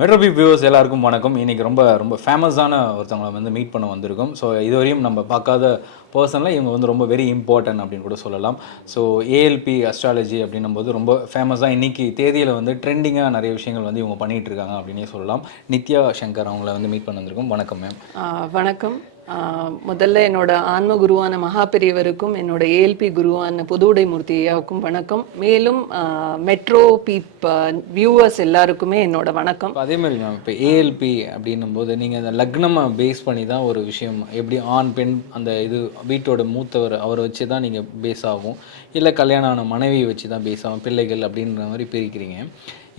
மெட்ரோபி viewers எல்லாருக்கும் வணக்கம். இன்னைக்கு ரொம்ப ரொம்ப ஃபேமஸான ஒருத்தவங்களை வந்து மீட் பண்ண வந்திருக்கோம். ஸோ இதுவரையும் நம்ம பார்க்காத பர்சனில் இவங்க வந்து ரொம்ப வெரி இம்பார்ட்டன்ட் அப்படின்னு கூட சொல்லலாம். ஸோ ஏஎல்பி அஸ்ட்ராலஜி அப்படின்னும் போது ரொம்ப ஃபேமஸாக இன்றைக்கி தேதியில் வந்து ட்ரெண்டிங்காக நிறைய விஷயங்கள் வந்து இவங்க பண்ணிகிட்டு இருக்காங்க அப்படின்னே சொல்லலாம். நித்யா சங்கர் அவங்கள வந்து மீட் பண்ண வந்திருக்கோம். வணக்கம் மேம் வணக்கம். முதல்ல என்னோட ஆன்ம குருவான மகாபெரியவருக்கும் என்னோட ஏஎல்பி குருவான புதுவுடை மூர்த்தி ஐயாவுக்கும் வணக்கம். மேலும் மெட்ரோ பீப் வியூவர்ஸ் எல்லாருக்குமே என்னோட வணக்கம். அதே மாதிரி மேம் இப்போ ஏஎல்பி அப்படின்னும் போது நீங்கள் அந்த லக்னமாக பேஸ் பண்ணி தான் ஒரு விஷயம் எப்படி ஆண் பெண் அந்த இது வீட்டோட மூத்தவர் அவரை வச்சு தான் நீங்கள் பேஸ் ஆகும். இல்லை கல்யாணம் ஆன மனைவியை வச்சு தான் பேஸ் ஆகும். பிள்ளைகள் அப்படின்ற மாதிரி பிரிக்கிறீங்க.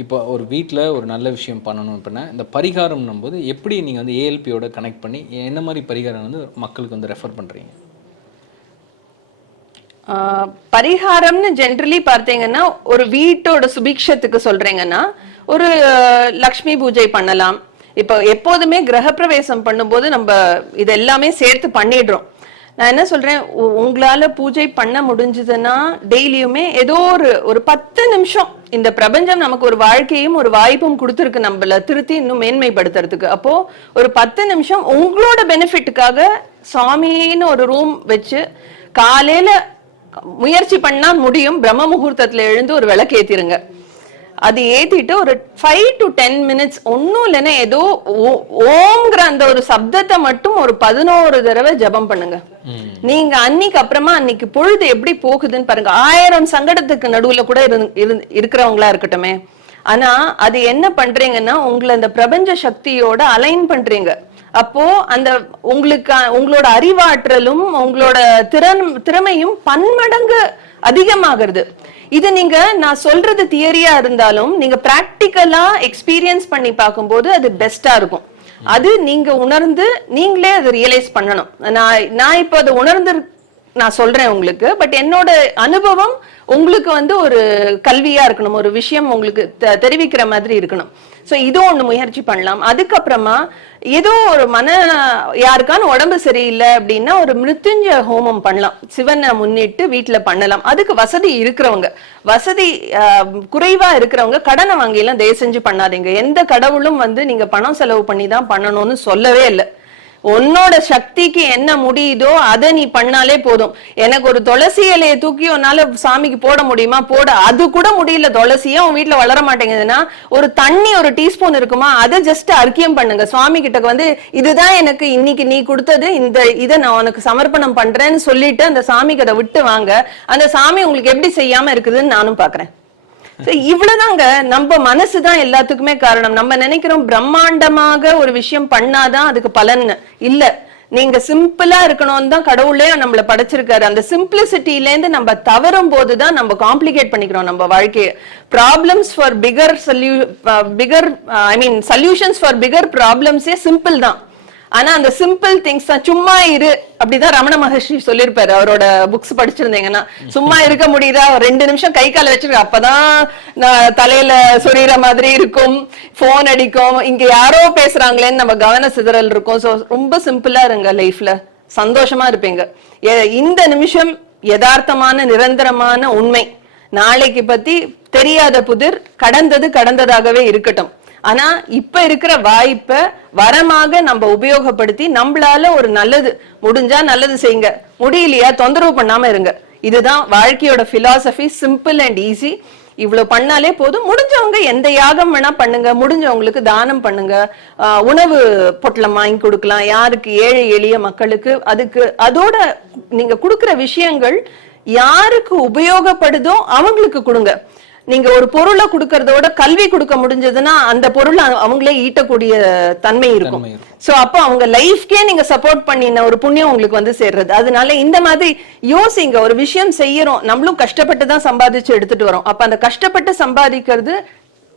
இப்போ ஒரு வீட்டில் ஒரு நல்ல விஷயம் பண்ணணும் அப்படின்னா இந்த பரிகாரம்னும் போது எப்படி நீங்கள் வந்து ஏஎல்பியோட கனெக்ட் பண்ணி என்ன மாதிரி பரிகாரம் வந்து மக்களுக்கு வந்து ரெஃபர் பண்ணுறீங்க பரிகாரம்னு ஜென்ரலி பார்த்தீங்கன்னா ஒரு வீட்டோட சுபிக்ஷத்துக்கு சொல்றீங்கன்னா ஒரு லக்ஷ்மி பூஜை பண்ணலாம். இப்போ எப்போதுமே கிரகப்பிரவேசம் பண்ணும்போது நம்ம இது எல்லாமே சேர்த்து பண்ணிடுறோம். நான் என்ன சொல்றேன் உ- உங்களால பூஜை பண்ண முடிஞ்சதுன்னா டெய்லியுமே ஏதோ ஒரு ஒரு பத்து நிமிஷம் இந்த பிரபஞ்சம் நமக்கு ஒரு வாழ்க்கையும் ஒரு வாய்ப்பும் கொடுத்துருக்கு நம்மள திருத்தி இன்னும் மேன்மைப்படுத்துறதுக்கு. அப்போ ஒரு பத்து நிமிஷம் உங்களோட பெனிஃபிட்டுக்காக சுவாமின்னு ஒரு ரூம் வச்சு காலையில முயற்சி பண்ணா முடியும் பிரம்ம முகூர்த்தத்துல எழுந்து ஒரு விளக்கு ஏத்திருங்க. அது ஏத்திட்டு ஒரு ஃபைவ் டு டென் மினிட்ஸ் ஒன்னும் இல்லைன்னா ஏதோ ஓம்ங்கிற அந்த ஒரு சப்தத்தை மட்டும் ஒரு பதினோரு தடவை ஜெபம் பண்ணுங்க. நீங்க அன்னைக்கு அப்புறமா அன்னைக்கு பொழுது எப்படி போகுதுன்னு பாருங்க. ஆயிரம் சங்கடத்துக்கு நடுவுல கூட இருக்கிறவங்களா இருக்கட்டுமே. ஆனா அது என்ன பண்றீங்கன்னா உங்களை அந்த பிரபஞ்ச சக்தியோட அலைன் பண்றீங்க. அப்போ அந்த உங்களுக்கு உங்களோட அறிவாற்றலும் உங்களோட திறன் திறமையும் பன்மடங்கு அதிகமாகிறது. இது நீங்க நான் சொல்றது தியரியா இருந்தாலும் நீங்க பிராக்டிக்கலா எக்ஸ்பீரியன்ஸ் பண்ணி பார்க்கும்போது அது பெஸ்டா இருக்கும். அது நீங்க உணர்ந்து நீங்களே அதை ரியலைஸ் பண்ணணும். நான் நான் இப்போ அதை உணர்ந்து நான் சொல்றேன் உங்களுக்கு. பட் என்னோட அனுபவம் உங்களுக்கு வந்து ஒரு கல்வியா இருக்கணும். ஒரு விஷயம் உங்களுக்கு தெ- தெரிவிக்கிற மாதிரி இருக்கணும். ஸோ இதுவும் ஒன்று முயற்சி பண்ணலாம். அதுக்கப்புறமா ஏதோ ஒரு மன யாருக்கான உடம்பு சரியில்லை அப்படின்னா ஒரு மிருத்யுஞ்சய ஹோமம் பண்ணலாம். சிவனை முன்னிட்டு வீட்டில் பண்ணலாம். அதுக்கு வசதி இருக்கிறவங்க வசதி குறைவாக குறைவா இருக்கிறவங்க கடனை வாங்கிலாம் தயவு செஞ்சு பண்ணாதீங்க. எந்த கடவுளும் வந்து நீங்க பணம் செலவு பண்ணி தான் பண்ணணும்னு சொல்லவே இல்லை. உன்னோட சக்திக்கு என்ன முடியுதோ அதை நீ பண்ணாலே போதும். எனக்கு ஒரு துளசி இலையை தூக்கி உன்னால சாமிக்கு போட முடியுமா? போட. அது கூட முடியல துளசியா உன் வீட்டுல வளர மாட்டேங்குதுன்னா ஒரு தண்ணி ஒரு டீஸ்பூன் இருக்குமா? அதை ஜஸ்ட் அர்க்கியம் பண்ணுங்க. சுவாமி கிட்ட வந்து இதுதான் எனக்கு இன்னைக்கு நீ கொடுத்தது. இந்த இதை நான் உனக்கு சமர்ப்பணம் பண்றேன்னு சொல்லிட்டு அந்த சாமிக்கு அதை விட்டு வாங்க. அந்த சாமி உங்களுக்கு எப்படி செய்யாம இருக்குதுன்னு நானும் பாக்குறேன். இவ்வளவுதாங்க. நம்ம மனசுதான் எல்லாத்துக்குமே காரணம். நம்ம நினைக்கிறோம் பிரம்மாண்டமாக ஒரு விஷயம் பண்ணாதான் அதுக்கு பலன் இல்ல. நீங்க சிம்பிளா இருக்கணும்னு தான் கடவுளே நம்மள படைச்சிருக்காரு. அந்த சிம்பிளிசிட்டில இருந்து நம்ம தவறும் போதுதான் நம்ம காம்ப்ளிகேட் பண்ணிக்கிறோம் நம்ம வாழ்க்கையை. Problems for bigger solu bigger I mean solutions for bigger ப்ராப்ளம்ஸே simple தான் ஆனா அந்த சிம்பிள் திங்ஸ் தான் சும்மா இரு. அப்படிதான் ரமண மகர்ஷி சொல்லியிருப்பாரு அவரோட புக்ஸ் படிச்சிருந்தீங்கன்னா. சும்மா இருக்க முடியுதா? ஒரு ரெண்டு நிமிஷம் கை கால வச்சிருக்க அப்பதான் நான் தலையில சொரியிற மாதிரி இருக்கும். போன் அடிக்கும். இங்க யாரோ பேசுறாங்களேன்னு நம்ம கவன சிதறல் இருக்கும். சோ ரொம்ப சிம்பிளா இருங்க லைஃப்ல சந்தோஷமா இருப்பீங்க. இந்த நிமிஷம் யதார்த்தமான நிரந்தரமான உண்மை. நாளைக்கு பத்தி தெரியாத புதிர் கடந்தது கடந்ததாகவே இருக்கட்டும். ஆனா இப்ப இருக்கிற வாய்ப்பை வரமாக நம்ம உபயோகப்படுத்தி நம்மளால ஒரு நல்லது முடிஞ்சா நல்லது செய்யுங்க. முடியலையா தொந்தரவு பண்ணாம இருங்க. இதுதான் வாழ்க்கையோட பிலாசபி சிம்பிள் அண்ட் ஈஸி இவ்வளவு பண்ணாலே போதும். முடிஞ்சவங்க எந்த யாகம் வேணா பண்ணுங்க. முடிஞ்சவங்களுக்கு தானம் பண்ணுங்க. உணவு பொட்டலம் வாங்கி கொடுக்கலாம். யாருக்கு ஏழை எளிய மக்களுக்கு அதுக்கு அதோட நீங்க கொடுக்குற விஷயங்கள் யாருக்கு உபயோகப்படுதோ அவங்களுக்கு கொடுங்க. நீங்க ஒரு பொருளை கொடுக்கறதோட கல்வி கொடுக்க முடிஞ்சதுன்னா அந்த பொருள் அவ- அவங்களே ஈட்டக்கூடிய தன்மை இருக்கும். தன்மை இருக்கும். சோ அப்போ அவங்க லைஃப்க்கே நீங்க சப்போர்ட் பண்ணின ஒரு புண்ணியம் உங்களுக்கு வந்து சேர்றது. அதனால இந்த மாதிரி யோசிங்க. ஒரு விஷயம் செய்யறோம். நம்மளும் கஷ்டப்பட்டு தான் சம்பாதிச்சு எடுத்துட்டு வரோம். அப்ப அந்த கஷ்டப்பட்டு சம்பாதிக்கிறது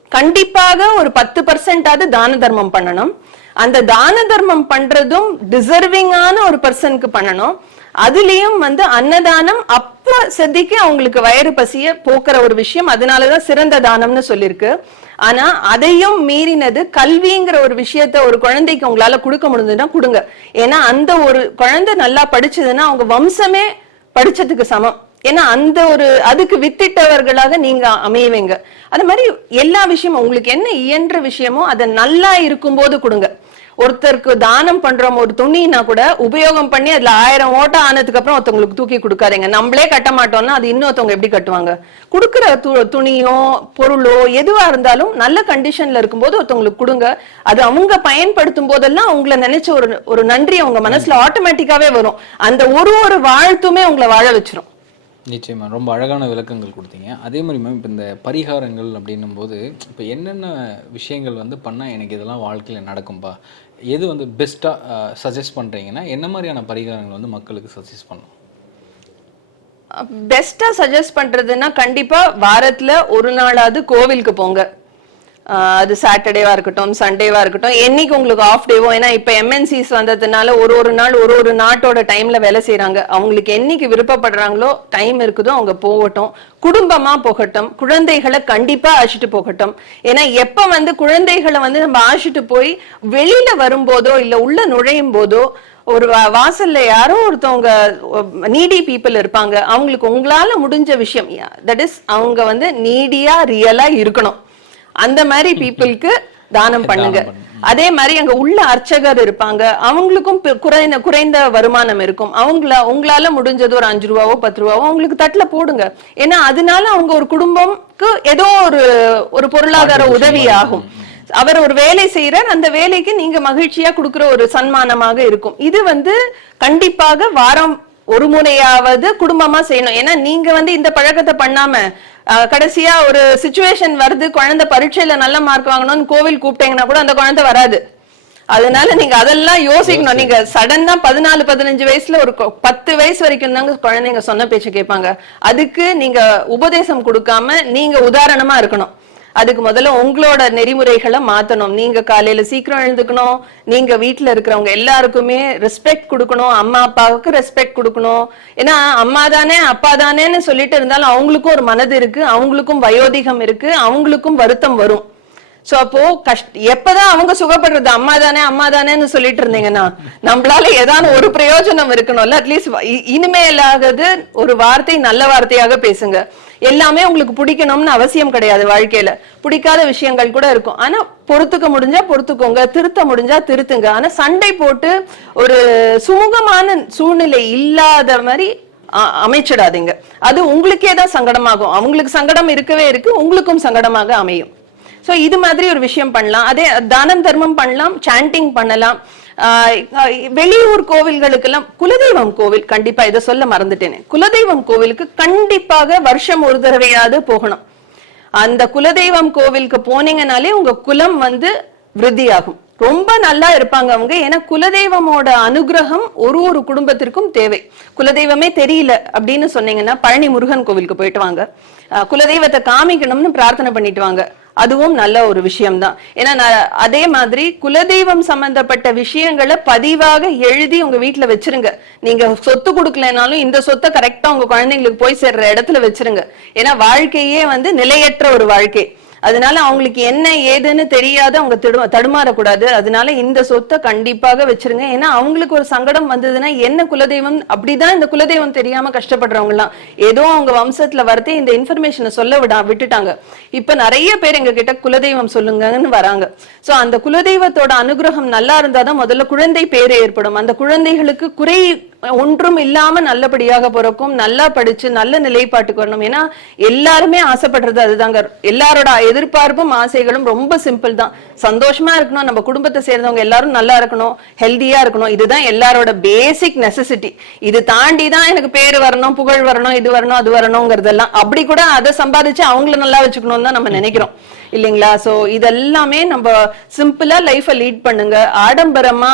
கண்டிப்பாக ஒரு பத்து பர்சன்டாவது தான தர்மம் பண்ணணும். அந்த தான தர்மம் பண்றதும் டிசர்விங்கான ஒரு பர்சனுக்கு பண்ணணும். அதுலயும் வந்து அன்னதானம் அப்ப சதிக்கு அவங்களுக்கு வயிறு பசிய போக்குற ஒரு விஷயம். அதனாலதான் சிறந்த தானம்னு சொல்லியிருக்கு ஆனா அதையும் மீறினது கல்விங்கிற ஒரு விஷயத்த ஒரு குழந்தைக்கு உங்களால கொடுக்க முடிஞ்சதுன்னா கொடுங்க. ஏன்னா அந்த ஒரு குழந்தை நல்லா படிச்சதுன்னா அவங்க வம்சமே படிச்சதுக்கு சமம். ஏன்னா அந்த ஒரு அதுக்கு வித்திட்டவர்களாக நீங்க அமைவீங்க. அது மாதிரி எல்லா விஷயமும் உங்களுக்கு என்ன இயன்ற விஷயமோ அதை நல்லா இருக்கும்போது கொடுங்க. ஒருத்தருக்கு தானம் பண்றோம் ஒரு துணினா கூட உபயோகம் பண்ணி அதுல ஆயிரம் ஓட்டம் ஆனதுக்கு அப்புறம் ஒருத்தவங்களுக்கு தூக்கி கொடுக்காதீங்க. நம்மளே கட்ட மாட்டோம்னா அது இன்னொருத்தவங்க எப்படி கட்டுவாங்க? கொடுக்குற து- துணியோ பொருளோ எதுவா இருந்தாலும் நல்ல கண்டிஷன்ல இருக்கும்போது ஒருத்தவங்களுக்கு கொடுங்க. அது அவங்க பயன்படுத்தும் போதெல்லாம் அவங்கள நினைச்ச ஒரு ஒரு நன்றி அவங்க மனசுல ஆட்டோமேட்டிக்காவே வரும். அந்த ஒரு ஒரு வாழ்த்துமே உங்களை வாழ வச்சிரும். நிச்சயமா. ரொம்ப அழகான விளக்கங்கள் கொடுத்தீங்க. அதே மாதிரி மேம் இப்போ இந்த பரிகாரங்கள் அப்படின்னும் போது இப்போ என்னென்ன விஷயங்கள் வந்து பண்ணால் எனக்கு இதெல்லாம் வாழ்க்கையில் நடக்கும்பா? எது வந்து பெஸ்ட்டாக சஜஸ்ட் பண்ணுறீங்கன்னா என்ன மாதிரியான பரிகாரங்கள் வந்து மக்களுக்கு சஜஸ்ட் பண்ணும் பெஸ்ட்டாக சஜஸ்ட் பண்ணுறதுன்னா கண்டிப்பாக வாரத்தில் ஒரு நாளாவது கோவிலுக்கு போங்க. அது சாட்டர்டேவா இருக்கட்டும் சண்டேவா இருக்கட்டும். என்னைக்கு உங்களுக்கு ஆஃப் டேவோ ஏன்னா இப்ப எம்என்சிஸ் வந்ததுனால ஒரு ஒரு நாள் ஒரு ஒரு நாட்டோட டைம்ல வேலை செய்யறாங்க அவங்களுக்கு என்னைக்கு விருப்பப்படுறாங்களோ டைம் இருக்குதோ அவங்க போகட்டும். குடும்பமா போகட்டும். குழந்தைகளை கண்டிப்பா அழைச்சிட்டு போகட்டும். ஏன்னா எப்ப வந்து குழந்தைகளை வந்து நம்ம அழைச்சிட்டு போய் வெளியில வரும்போதோ இல்ல உள்ள நுழையும் போதோ ஒரு வாசல்ல யாரோ ஒருத்தவங்க நீடி பீப்புள் இருப்பாங்க. அவங்களுக்கு உங்களால முடிஞ்ச விஷயம் தட் இஸ் அவங்க வந்து நீடியா ரியலா இருக்கணும். அந்த மாதிரி பீப்புளுக்கு தானம் பண்ணுங்க. அதே மாதிரி அங்க உள்ள அர்ச்சகர் இருப்பாங்க. அவங்களுக்கும் குறைந்த குறைந்த வருமானம் இருக்கும். அவங்கள உங்களால முடிஞ்சது ஒரு அஞ்சு ரூபாவோ பத்து ரூபாவோ அவங்களுக்கு தட்டுல போடுங்க. ஏன்னா அதனால அவங்க ஒரு குடும்பம்க்கு ஏதோ ஒரு ஒரு பொருளாதார உதவி ஆகும். அவர் ஒரு வேலை செய்யறார் அந்த வேலைக்கு நீங்க மகிழ்ச்சியா கொடுக்கிற ஒரு சன்மானமாக இருக்கும். இது வந்து கண்டிப்பாக வாரம் ஒரு முறையாவது குடும்பமா செய்யணும். ஏன்னா நீங்க வந்து இந்த பழக்கத்தை பண்ணாம கடைசியா ஒரு சுச்சுவேஷன் வருது குழந்தை பரீட்சையில நல்ல மார்க் வாங்கணும்னு கோவில் கூப்பிட்டீங்கன்னா கூட அந்த குழந்தை வராது. அதனால நீங்க அதெல்லாம் யோசிக்கணும். நீங்க சடனா பதினாலு பதினஞ்சு வயசுல ஒரு பத்து வயசு வரைக்கும் தாங்க குழந்தைங்க சொன்ன பேச்சு கேட்பாங்க. அதுக்கு நீங்க உபதேசம் கொடுக்காம நீங்க உதாரணமா இருக்கணும். அதுக்கு முதல்ல உங்களோட நெறிமுறைகளை மாத்தணும். நீங்க காலையில சீக்கிரம் எழுந்துக்கணும். நீங்க வீட்டுல இருக்கிறவங்க எல்லாருக்குமே ரெஸ்பெக்ட் கொடுக்கணும். அம்மா அப்பாவுக்கு ரெஸ்பெக்ட் கொடுக்கணும். ஏன்னா அம்மா தானே அப்பா தானேன்னு சொல்லிட்டு இருந்தாலும் அவங்களுக்கும் ஒரு மனது இருக்கு. அவங்களுக்கும் வயோதிகம் இருக்கு. அவங்களுக்கும் வருத்தம் வரும். சோ அப்போ கஷ்ட எப்பதான் அவங்க சுகப்படுறது அம்மா தானே அம்மா தானேன்னு சொல்லிட்டு இருந்தீங்கன்னா நம்மளால ஏதாவது ஒரு பிரயோஜனம் இருக்கணும்ல அட்லீஸ்ட் இனிமேலாவது ஒரு வார்த்தை நல்ல வார்த்தையாக பேசுங்க. எல்லாமே உங்களுக்கு பிடிக்கணும்னு அவசியம் கிடையாது வாழ்க்கையில. பிடிக்காத விஷயங்கள் கூட இருக்கும். ஆனா பொறுத்துக்க முடிஞ்சா பொறுத்துக்கோங்க திருத்த முடிஞ்சா திருத்துங்க. ஆனா சண்டை போட்டு ஒரு சுமூகமான சூழ்நிலை இல்லாத மாதிரி அ- அமைச்சிடாதீங்க. அது உங்களுக்கே தான் சங்கடமாகும். அவங்களுக்கு சங்கடம் இருக்கவே இருக்கு உங்களுக்கும் சங்கடமாக அமையும். சோ இது மாதிரி ஒரு விஷயம் பண்ணலாம். அதே தானம் தர்மம் பண்ணலாம் சாண்டிங் பண்ணலாம். ஆஹ் வெளியூர் கோவில்களுக்கெல்லாம் குலதெய்வம் கோவில் கண்டிப்பா இதை சொல்ல மறந்துட்டேனே. குலதெய்வம் கோவிலுக்கு கண்டிப்பாக வருஷம் ஒரு தடவையாவது போகணும். அந்த குலதெய்வம் கோவிலுக்கு போனீங்கனாலே உங்க குலம் வந்து விருத்தியாகும். ரொம்ப நல்லா இருப்பாங்க அவங்க. ஏன்னா குலதெய்வமோட அனுகிரகம் ஒரு ஒரு குடும்பத்திற்கும் தேவை. குலதெய்வமே தெரியல அப்படின்னு சொன்னீங்கன்னா பழனி முருகன் கோவிலுக்கு போயிட்டு வாங்க. குலதெய்வத்தை காமிக்கணும்னு பிரார்த்தனை பண்ணிட்டு வாங்க. அதுவும் நல்ல ஒரு விஷயம்தான். ஏன்னா அதே மாதிரி குலதெய்வம் சம்பந்தப்பட்ட விஷயங்களை பதிவாக எழுதி உங்க வீட்டுல வச்சிருங்க. நீங்க சொத்து கொடுக்கலனாலும் இந்த சொத்தை கரெக்டா உங்க குழந்தைங்களுக்கு போய் சேர்ற இடத்துல வச்சிருங்க. ஏன்னா வாழ்க்கையே வந்து நிலையற்ற ஒரு வாழ்க்கை. அதனால அவங்களுக்கு என்ன ஏதுன்னு தெரியாத அவங்க தடுமாறக்கூடாது. அதனால இந்த சொத்தை கண்டிப்பாக வச்சிருங்க. ஏன்னா அவங்களுக்கு ஒரு சங்கடம் வந்ததுன்னா என்ன குலதெய்வம்? அப்படிதான் இந்த குலதெய்வம் தெரியாம கஷ்டப்படுறவங்க எல்லாம் ஏதோ அவங்க வம்சத்துல வரதே இந்த இன்ஃபர்மேஷனை சொல்ல விடா விட்டுட்டாங்க. இப்ப நிறைய பேர் எங்க கிட்ட குலதெய்வம் சொல்லுங்கன்னு வராங்க. சோ அந்த குலதெய்வத்தோட அனுகிரகம் நல்லா இருந்தாதான் முதல்ல குழந்தை பேர் ஏற்படும். அந்த குழந்தைகளுக்கு குறை ஒன்றும் இல்லாம நல்லபடியாக பிறக்கும் நல்லா படிச்சு நல்ல நிலைப்பாட்டுக்கு வரணும். ஏன்னா எல்லாருமே ஆசைப்படுறது அதுதாங்க. எல்லாரோட எதிர்பார்ப்பும் ஆசைகளும் ரொம்ப சிம்பிள் தான். சந்தோஷமா இருக்கணும். நம்ம குடும்பத்தை சேர்ந்தவங்க எல்லாரும் நல்லா இருக்கணும். ஹெல்தியா இருக்கணும். இதுதான் எல்லாரோட பேசிக் நெசசிட்டி இது தாண்டி தான் எனக்கு பேர் வரணும் புகழ் வரணும் இது வரணும் அது வரணுங்கிறதெல்லாம். அப்படி கூட அதை சம்பாதிச்சு அவங்கள நல்லா வச்சுக்கணும்னு தான் நம்ம நினைக்கிறோம். இல்லைங்களா? சோ இதெல்லாமே நம்ம சிம்பிளா லைஃப லீட் பண்ணுங்க. ஆடம்பரமா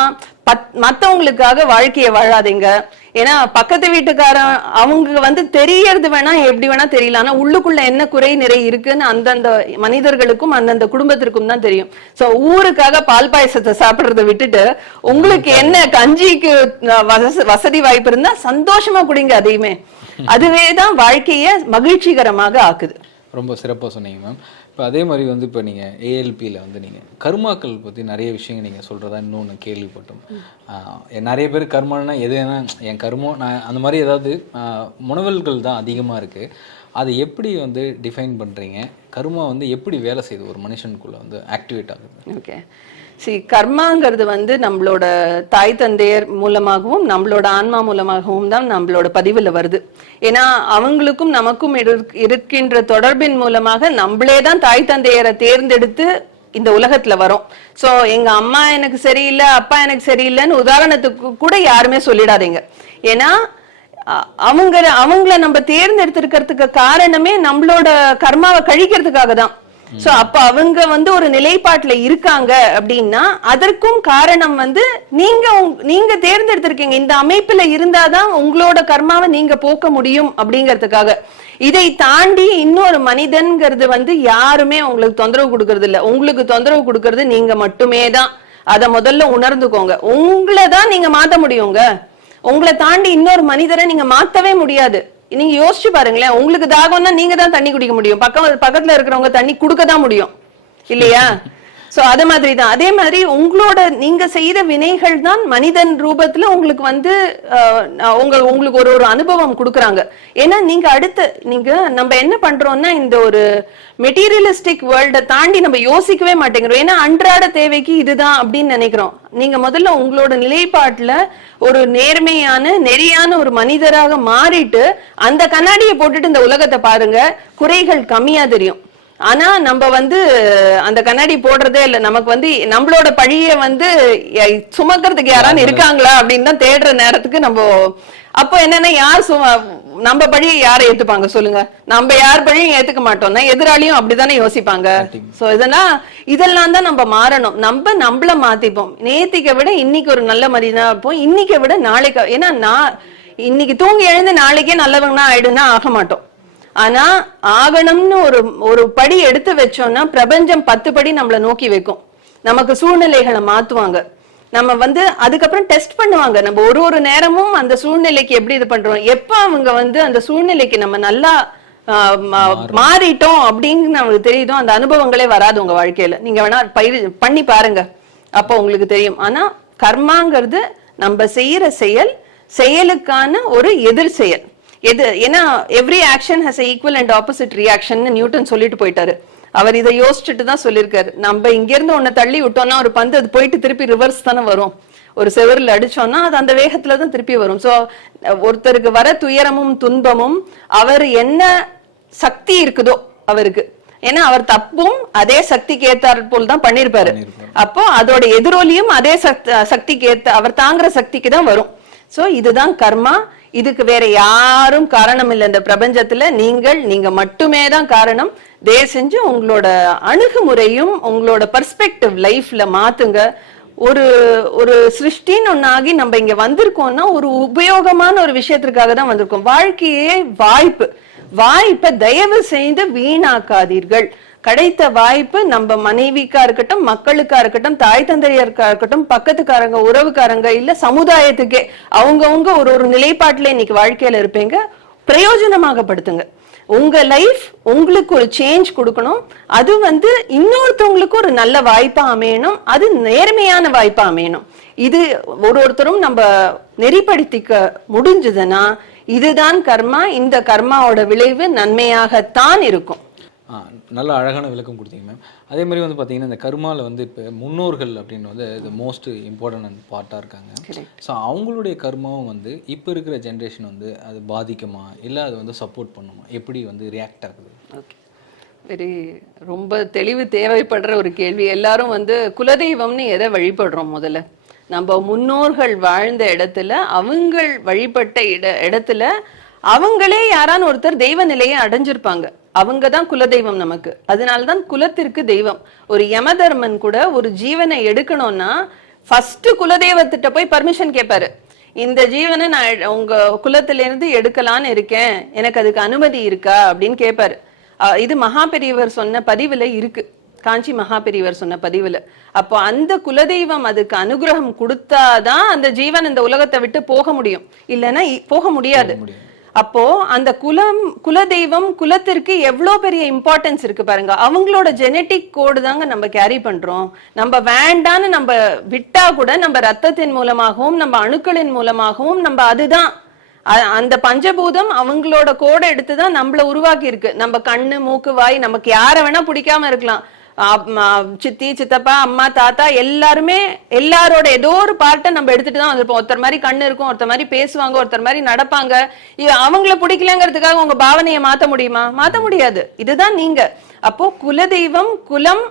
மத்தவங்களுக்காக வாழ்க்கைய வாழாதீங்க. ஏன்னா பக்கத்து வீட்டுக்காரன் அவங்க வந்து தெரியறது வேணா எப்படி வேணா தெரியல ஆனா உள்ளுக்குள்ள என்ன குறை நிறை இருக்குன்னு அந்தந்த மனிதர்களுக்கும் அந்தந்த குடும்பத்திற்கும் தான் தெரியும். சோ ஊருக்காக பால் பாயசத்தை சாப்பிடுறத விட்டுட்டு உங்களுக்கு என்ன கஞ்சிக்கு வசதி வாய்ப்பு இருந்தா சந்தோஷமா குடிங்க அதையுமே. அதுவே தான் வாழ்க்கைய மகிழ்ச்சிகரமாக ஆக்குது. ரொம்ப சிறப்பாக சொன்னீங்க மேம் இப்போ அதே மாதிரி வந்து இப்போ நீங்கள் ஏஎல்பியில் வந்து நீங்கள் கர்மாக்கள் பற்றி நிறைய விஷயங்கள் நீங்கள் சொல்கிறதா இன்னொன்று கேள்விப்பட்டோம் நிறைய பேர் கர்மம்னா எது வேணா என் கர்மம் நான் அந்த மாதிரி ஏதாவது முனவல்கள் தான் அதிகமாக இருக்குது அதை எப்படி வந்து டிஃபைன் பண்ணுறீங்க கர்மா வந்து எப்படி வேலை செய்யுது? ஒரு மனுஷனுக்குள்ளே வந்து ஆக்டிவேட் ஆகுது. ஓகே சி கர்மாங்கிறது வந்து நம்மளோட தாய் தந்தையர் மூலமாகவும் நம்மளோட ஆன்மா மூலமாகவும் தான் நம்மளோட பதிவுல வருது. ஏன்னா அவங்களுக்கும் நமக்கும் இருக்கின்ற தொடர்பின் மூலமாக நம்மளே தான் தாய் தந்தையரை தேர்ந்தெடுத்து இந்த உலகத்துல வரோம். சோ எங்க அம்மா எனக்கு சரியில்லை அப்பா எனக்கு சரியில்லைன்னு உதாரணத்துக்கு கூட யாருமே சொல்லிடாதீங்க. ஏன்னா அவங்க அவங்கள நம்ம தேர்ந்தெடுத்திருக்கிறதுக்கு காரணமே நம்மளோட கர்மாவை கழிக்கிறதுக்காக தான். சோ அப்ப அவங்க வந்து ஒரு நிலைப்பாட்டுல இருக்காங்க அப்படின்னா அதற்கும் காரணம் வந்து நீங்க நீங்க தேர்ந்தெடுத்திருக்கீங்க. இந்த அமைப்புல இருந்தாதான் உங்களோட கர்மாவை நீங்க போக்க முடியும் அப்படிங்கறதுக்காக. இதை தாண்டி இன்னொரு மனிதன்கிறது வந்து யாருமே உங்களுக்கு தொந்தரவு கொடுக்கறது இல்ல உங்களுக்கு தொந்தரவு கொடுக்கறது நீங்க மட்டுமே தான். அத முதல்ல உணர்ந்துக்கோங்க. உங்களை தான் நீங்க மாத்த முடியுங்க. உங்களை தாண்டி இன்னொரு மனிதரை நீங்க மாத்தவே முடியாது. நீங்க யோசிச்சு பாருங்களேன். உங்களுக்கு தாகம்னா நீங்க தான் தண்ணி குடிக்க முடியும். பக்கம் பக்கத்துல இருக்கிறவங்க தண்ணி குடுக்க தான் முடியும். இல்லையா? சோ அது மாதிரி தான் அதே மாதிரி உங்களோட நீங்க செய்த வினைகள் தான் மனிதன் ரூபத்துல உங்களுக்கு வந்து உங்க உங்களுக்கு ஒரு ஒரு அனுபவம் கொடுக்குறாங்க. ஏன்னா நீங்க அடுத்து நீங்க நம்ம என்ன பண்றோம்னா இந்த ஒரு மெட்டீரியலிஸ்டிக் வேர்ல்ட தாண்டி நம்ம யோசிக்கவே மாட்டேங்கிறோம். ஏன்னா அன்றாட தேவைக்கு இதுதான் அப்படின்னு நினைக்கிறோம். நீங்க முதல்ல உங்களோட நிலைப்பாட்டுல ஒரு நேர்மையான நெறியான ஒரு மனிதராக மாறிட்டு அந்த கண்ணாடியை போட்டுட்டு இந்த உலகத்தை பாருங்க. குறைகள் கம்மியா தெரியும். ஆனா நம்ம வந்து அந்த கண்ணாடி போடுறதே இல்ல. நமக்கு வந்து நம்மளோட பழிய வந்து சுமக்கிறதுக்கு யாராவது இருக்காங்களா அப்படின்னு தான் தேடுற நேரத்துக்கு நம்ம அப்போ என்னன்னா யார் சும நம்ம பழியை யாரை ஏத்துப்பாங்க சொல்லுங்க. நம்ம யார் பழியும் ஏத்துக்க மாட்டோம்னா எதிராளியும் அப்படித்தானே யோசிப்பாங்க. சோ இதெல்லாம் இதெல்லாம் தான் நம்ம மாறணும். நம்ம நம்மள மாத்திப்போம். நேத்திக்க விட இன்னைக்கு ஒரு நல்ல மனிதனா இருப்போம். இன்னைக்க விட நாளைக்கு ஏன்னா நான் இன்னைக்கு தூங்கி எழுந்து நாளைக்கே நல்லவங்கன்னா ஆயிடும்னா ஆக மாட்டோம். ஆனா ஆகணும்னு ஒரு ஒரு படி எடுத்து வச்சோம்னா பிரபஞ்சம் பத்து படி நம்மள நோக்கி வைக்கும். நமக்கு சூழ்நிலைகளை மாத்துவாங்க. நம்ம வந்து அதுக்கப்புறம் டெஸ்ட் பண்ணுவாங்க. நம்ம ஒரு ஒரு நேரமும் அந்த சூழ்நிலைக்கு எப்படி இது பண்றோம்? எப்ப அவங்க வந்து அந்த சூழ்நிலைக்கு நம்ம நல்லா மாறிட்டோம் அப்படின்னு நமக்கு தெரியுதோ அந்த அனுபவங்களே வராது உங்க வாழ்க்கையில. நீங்க வேணா பயிர் பண்ணி பாருங்க. அப்போ உங்களுக்கு தெரியும். ஆனா கர்மாங்கிறது நம்ம செய்யற செயல் செயலுக்கான ஒரு எதிர் செயல். எது ஏன்னா every action has equal and opposite reaction Newton சொல்லிட்டு போயிட்டாரு. அவர் இதை யோசிச்சுட்டு தான் சொல்லியிருக்காரு. நம்ம இங்க இருந்து ஒன்ன தள்ளி விட்டோம்னா ஒரு பந்து அது போயிட்டு திருப்பி ரிவர்ஸ் தானே வரும். ஒரு செவரில் அடிச்சோம்னா அது அந்த வேகத்துல தான் திருப்பி வரும். சோ ஒருத்தருக்கு வர துயரமும் துன்பமும் அவர் என்ன சக்தி இருக்குதோ அவருக்கு. ஏன்னா அவர் தப்பும் அதே சக்திக்கு ஏத்தாற் போல் தான் பண்ணிருப்பாரு அப்போ அதோட எதிரொலியும் அதே சக்தி சக்திக்கு ஏத்த அவர் தாங்குற சக்திக்கு தான் வரும். சோ இதுதான் கர்மா. இதுக்கு வேற யாரும் காரணம் இல்லை. இந்த பிரபஞ்சத்துல நீங்கள் நீங்க மட்டுமே தான் காரணம். தயவு செஞ்சு உங்களோட அணுகுமுறையும் உங்களோட பர்ஸ்பெக்டிவ் லைஃப்ல மாத்துங்க. ஒரு ஒரு சிருஷ்டின்னு ஒன்னாகி நம்ம இங்க வந்திருக்கோம்னா ஒரு உபயோகமான ஒரு விஷயத்திற்காக தான் வந்திருக்கோம். வாழ்க்கையே வாய்ப்பு. வாய்ப்பை தயவு செய்து வீணாக்காதீர்கள். கிடைத்த வாய்ப்பு நம்ம மனைவிக்கா இருக்கட்டும் மக்களுக்கா இருக்கட்டும் தாய் தந்தையருக்கா இருக்கட்டும் பக்கத்துக்காரங்க உறவுக்காரங்க இல்ல சமுதாயத்துக்கே அவங்கவுங்க ஒரு ஒரு நிலைப்பாட்டுல இன்னைக்கு வாழ்க்கையில இருப்பீங்க. பிரயோஜனமாகப்படுத்துங்க. உங்க லைஃப் உங்களுக்கு ஒரு சேஞ்ச் கொடுக்கணும். அது வந்து இன்னொருத்தவங்களுக்கு ஒரு நல்ல வாய்ப்பா அமையணும். அது நேர்மையான வாய்ப்பா அமையணும். இது ஒரு ஒருத்தரும் நம்ம நெறிப்படுத்திக்க முடிஞ்சதுன்னா இதுதான் கர்மா. இந்த கர்மாவோட விளைவு நன்மையாகத்தான் இருக்கும். நல்ல அழகான விளக்கம் கொடுத்தீங்க மேம் அதே மாதிரி வந்து பார்த்தீங்கன்னா இந்த கர்மாவில் வந்து இப்போ முன்னோர்கள் அப்படின்னு வந்து இது மோஸ்ட் இம்பார்ட்டன்ட் பார்ட்டாக இருக்காங்க. ஸோ அவங்களுடைய கர்மாவும் வந்து இப்போ இருக்கிற ஜென்ரேஷன் வந்து அது பாதிக்குமா? இல்லை அது வந்து சப்போர்ட் பண்ணுமா? எப்படி வந்து ரியாக்ட் ஆகுது? ஓகே வெரி ரொம்ப தெளிவு தேவைப்படுற ஒரு கேள்வி. எல்லாரும் வந்து குலதெய்வம்னு எதை வழிபடுறோம் முதல்ல? நம்ம முன்னோர்கள் வாழ்ந்த இடத்துல அவங்கள் வழிபட்ட இட இடத்துல அவங்களே யாரான ஒருத்தர் தெய்வ நிலையை அடைஞ்சிருப்பாங்க. அவங்க தான் குலதெய்வம் நமக்கு. அதனால தான் குலத்திற்கு தெய்வம். ஒரு யமதர்மன் கூட ஒரு ஜீவனை எடுக்கணும்னா ஃபர்ஸ்ட் குலதெய்வத்திட்ட போய் பர்மிஷன் கேட்பாரு இந்த ஜீவனை நான் உங்க குலத்தில இருந்து எடுக்கலான்னு இருக்கேன். எனக்கு அதுக்கு அனுமதி இருக்கா? அப்படின்னு கேட்பாரு அஹ் இது மகாபெரியவர் சொன்ன பதிவுல இருக்கு. காஞ்சி மகாபெரியவர் சொன்ன பதிவுல. அப்போ அந்த குலதெய்வம் அதுக்கு அனுகிரகம் கொடுத்தாதான் அந்த ஜீவன் இந்த உலகத்தை விட்டு போக முடியும். இல்லைன்னா போக முடியாது. அப்போ அந்த குலம் குலதெய்வம் குலத்திற்கு எவ்வளோ பெரிய இம்பார்ட்டன்ஸ் இருக்கு பாருங்க. அவங்களோட ஜெனட்டிக் கோடு தாங்க நம்ம கேரி பண்றோம். நம்ம வேண்டான்னு நம்ம விட்டா கூட நம்ம ரத்தத்தின் மூலமாகவும் நம்ம அணுக்களின் மூலமாகவும் நம்ம அதுதான். அந்த பஞ்சபூதம் அவங்களோட கோடை எடுத்து தான் நம்மள உருவாக்கி இருக்கு நம்ம கண்ணு மூக்கு வாய் நமக்கு யாரை வேணா பிடிக்காம இருக்கலாம். சித்தி சித்தப்பா அம்மா தாத்தா எல்லாருமே எல்லாரோட ஏதோ ஒரு பார்ட்டை நம்ம எடுத்துட்டு தான் வந்திருப்போம். ஒருத்தர் மாதிரி கண்ணு இருக்கும் ஒருத்தர் மாதிரி பேசுவாங்க ஒருத்தர் மாதிரி நடப்பாங்க. அவங்கள பிடிக்கலங்கிறதுக்காக உங்க பாவனையை மாத்த முடியுமா? மாத்த முடியாது. இதுதான் நீங்க. அப்போ குலதெய்வம் குலம்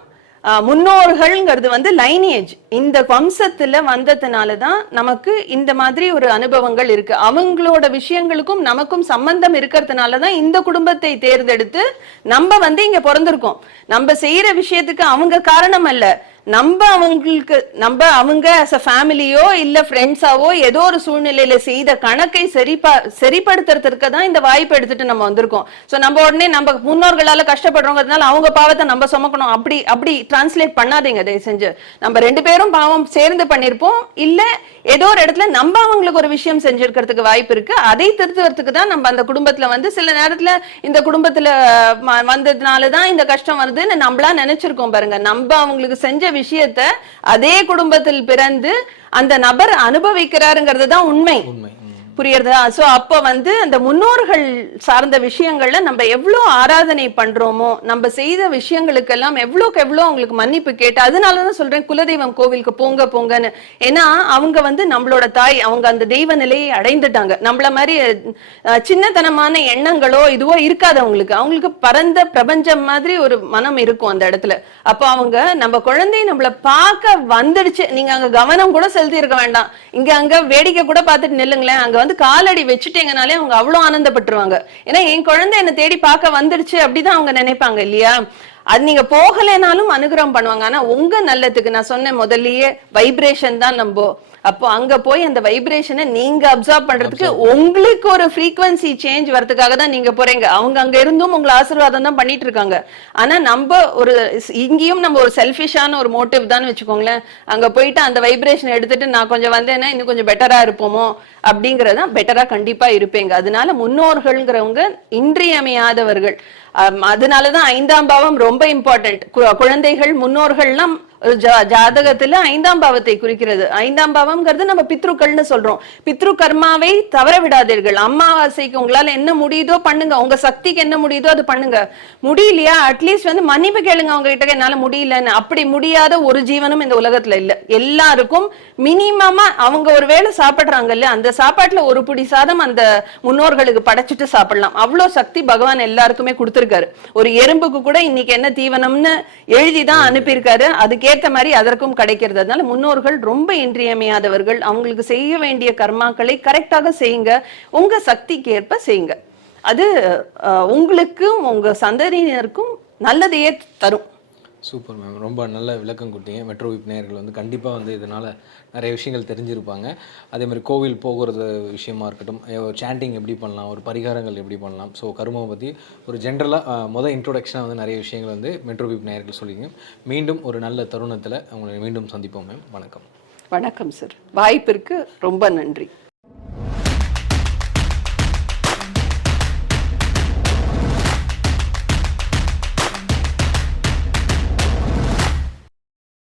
முன்னோர்கள்ங்கிறது வந்து லைனேஜ் இந்த வம்சத்துல வந்ததுனால தான் நமக்கு இந்த மாதிரி ஒரு அனுபவங்கள் இருக்கு. அவங்களோட விஷயங்களுக்கும் நமக்கும் சம்பந்தம் இருக்கிறதுனால தான் இந்த குடும்பத்தை தேர்ந்தெடுத்து நம்ம வந்து இங்க பிறந்திருக்கோம். நம்ம செய்யற விஷயத்துக்கு அவங்க காரணம் அல்ல. நம்ம அவங்களுக்கு நம்ம அவங்க அஸ் அ ஃபேமிலியோ இல்ல ஃப்ரெண்ட்ஸாவோ ஏதோ ஒரு சூழ்நிலையில செய்த கணக்கை சரிப்பா சரிப்படுத்துறதுக்கு தான் இந்த வாய்ப்பு எடுத்துட்டு நம்ம வந்திருக்கோம். சோ நம்ம உடனே நம்ம முன்னோர்களால கஷ்டப்படுறோங்கிறதுனால அவங்க பாவத்தை நம்ம சுமக்கணும். அப்படி அப்படி டிரான்ஸ்லேட் பண்ணாதீங்க தயவு செஞ்சு. நம்ம ரெண்டு பேரும் பாவம் சேர்ந்து பண்ணிருப்போம். இல்ல ஏதோ ஒரு இடத்துல நம்ம அவங்களுக்கு ஒரு விஷயம் செஞ்சிருக்கிறதுக்கு வாய்ப்பு இருக்கு. அதை திருத்துறதுக்கு தான் நம்ம அந்த குடும்பத்துல வந்து சில நேரத்துல இந்த குடும்பத்துல வந்ததுனாலதான் வந்ததுனால தான் இந்த கஷ்டம் வருதுன்னு நம்மளா நினைச்சிருக்கோம் பாருங்க. நம்ம அவங்களுக்கு செஞ்ச விஷயத்த அதே குடும்பத்தில் பிறந்து அந்த நபர் அனுபவிக்கிறாருங்கிறது தான் உண்மை. உண்மை. புரியுறதா? சோ அப்ப வந்து அந்த முன்னோர்கள் சார்ந்த விஷயங்கள்ல நம்ம எவ்வளவு ஆராதனை பண்றோமோ நம்ம செய்த விஷயங்களுக்கெல்லாம் எவ்வளவுக்கு எவ்வளவு அவங்களுக்கு மன்னிப்பு கேட்டு அதனாலதான் சொல்றேன் குலதெய்வம் கோவிலுக்கு போங்க போங்கன்னு. ஏன்னா அவங்க வந்து நம்மளோட தாய் அவங்க அந்த தெய்வ நிலையை அடைந்துட்டாங்க. நம்மள மாதிரி சின்னத்தனமான எண்ணங்களோ இதுவோ இருக்காது அவங்களுக்கு. அவங்களுக்கு பரந்த பிரபஞ்சம் மாதிரி ஒரு மனம் இருக்கும் அந்த இடத்துல. அப்போ அவங்க நம்ம குழந்தை நம்மள பார்க்க வந்துடுச்சு. நீங்க அங்க கவனம் கூட செலுத்தி இருக்க வேண்டாம். இங்க அங்க வேடிக்கை கூட பார்த்துட்டு நில்லுங்களேன். அங்க வந்து காலடி வச்சுட்டீங்கனாலே அவங்க அவ்வளவு ஆனந்தப்பட்டுருவாங்க. ஏன்னா என் குழந்தை என்ன தேடி பார்க்க வந்துடுச்சு அப்படிதான் அவங்க நினைப்பாங்க இல்லையா? அது நீங்க போகலைனாலும் அனுகிரகம் பண்ணுவாங்க. ஆனா உங்க நல்லதுக்கு நான் சொன்னேன் முதல்லயே வைப்ரேஷன் தான் நம்ப அப்போ அங்க போய் அந்த வைப்ரேஷனை நீங்க அப்சர்வ் பண்றதுக்கு உங்களுக்கு ஒரு ஃப்ரீக்வன்சி சேஞ்ச் வரதுக்காக தான் நீங்க போறீங்க. அவங்க அங்க இருந்தும் உங்களை ஆசீர்வாதம் தான் பண்ணிட்டு இருக்காங்க. ஆனா நம்ம ஒரு இங்கேயும் நம்ம ஒரு செல்ஃபிஷான ஒரு மோட்டிவ் தான் வச்சுக்கோங்களேன். அங்க போயிட்டு அந்த வைப்ரேஷன் எடுத்துட்டு நான் கொஞ்சம் வந்தேன்னா இன்னும் கொஞ்சம் பெட்டரா இருப்போமோ? அப்படிங்கறத பெட்டரா கண்டிப்பா இருப்பீங்க. அதனால முன்னோர்கள்ங்கிறவங்க இன்றியமையாதவர்கள். அதனாலதான் ஐந்தாம் பாவம் ரொம்ப இம்பார்ட்டன்ட் குழந்தைகள் முன்னோர்கள்லாம் ஒரு ஜாதகத்துல ஐந்தாம் பாவத்தை குறிக்கிறது. ஐந்தாம் பாவம்ங்கிறது நம்ம பித்ருக்கள்னு சொல்றோம். பித்ரு கர்மாவை தவற விடாதீர்கள். அமாவாசைக்கு உங்களால என்ன முடியுதோ பண்ணுங்க. உங்க சக்திக்கு என்ன முடியுதோ அது பண்ணுங்க. முடியலையா? அட்லீஸ்ட் வந்து மன்னிப்பு கேளுங்க அவங்க கிட்ட என்னால முடியலன்னு. அப்படி முடியாத ஒரு ஜீவனும் இந்த உலகத்துல இல்ல. எல்லாருக்கும் மினிமமா அவங்க ஒரு வேளை சாப்பிடுறாங்கல்ல அந்த சாப்பாட்டுல ஒரு புடி சாதம் அந்த முன்னோர்களுக்கு படைச்சிட்டு சாப்பிடலாம். அவ்வளவு சக்தி பகவான் எல்லாருக்குமே கொடுத்திருக்காரு. ஒரு எறும்புக்கு கூட இன்னைக்கு என்ன தீவனம்னு எழுதிதான் அனுப்பியிருக்காரு. ஏத்த மாதிரி அதற்கும் கிடைக்கிறது. அதனால முன்னோர்கள் ரொம்ப இன்றியமையாதவர்கள். அவங்களுக்கு செய்ய வேண்டிய கர்மாக்களை கரெக்டாக செய்யுங்க. உங்க சக்திக்கு ஏற்ப செய்யுங்க. அது உங்களுக்கும் உங்க சந்ததியினருக்கும் நல்லதையே தரும். Super ma'am. ரொம்ப நல்ல விளக்கம் கொடுத்தீங்க. மெட்ரோ விப் நேயர்கள் வந்து கண்டிப்பாக வந்து இதனால் நிறைய விஷயங்கள் தெரிஞ்சிருப்பாங்க. அதே மாதிரி கோவில் போகிறது விஷயமா இருக்கட்டும் சாண்டிங் எப்படி பண்ணலாம் ஒரு பரிகாரங்கள் எப்படி பண்ணலாம். ஸோ கருமாவை பற்றி ஒரு ஜென்ரலாக மொதல் இன்ட்ரோடக்ஷனாக வந்து நிறைய விஷயங்கள் வந்து மெட்ரோ விப் நேயர்கள் சொல்லிங்க. மீண்டும் ஒரு நல்ல தருணத்தில் உங்களை மீண்டும் சந்திப்போம் மேம். வணக்கம். வணக்கம் சார் வாய்ப்பிற்கு ரொம்ப நன்றி.